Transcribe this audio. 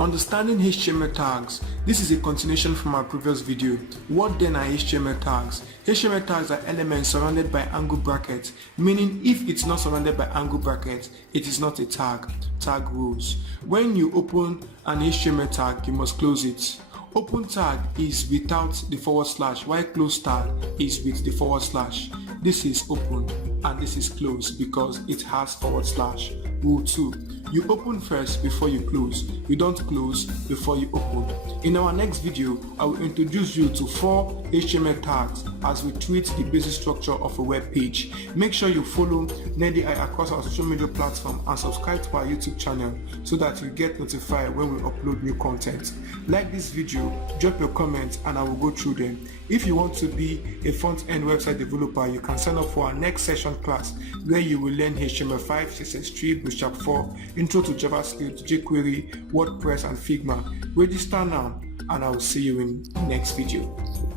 Understanding HTML tags. This is a continuation from our previous video. What then are HTML tags? HTML tags are elements surrounded by angle brackets, meaning if it's not surrounded by angle brackets, it is not a tag. Tag rules. When you open an HTML tag, you must close it. Open tag is without the forward slash, while close tag is with the forward slash. This is open and this is close because it has forward slash. Rule 2. You open first before you close. You don't close before you open. In our next video, I will introduce you to 4 HTML tags as we treat the basic structure of a web page. Make sure you follow Nerdy Eye across our social media platform and subscribe to our YouTube channel so that you get notified when we upload new content. Like this video, drop your comments and I will go through them. If you want to be a front-end website developer, you can sign up for our next session class where you will learn HTML5, CSS3, BOOTSTRAP 4, Intro to JavaScript, JQuery, WordPress and FIGMA. Register now and I will see you in the next video.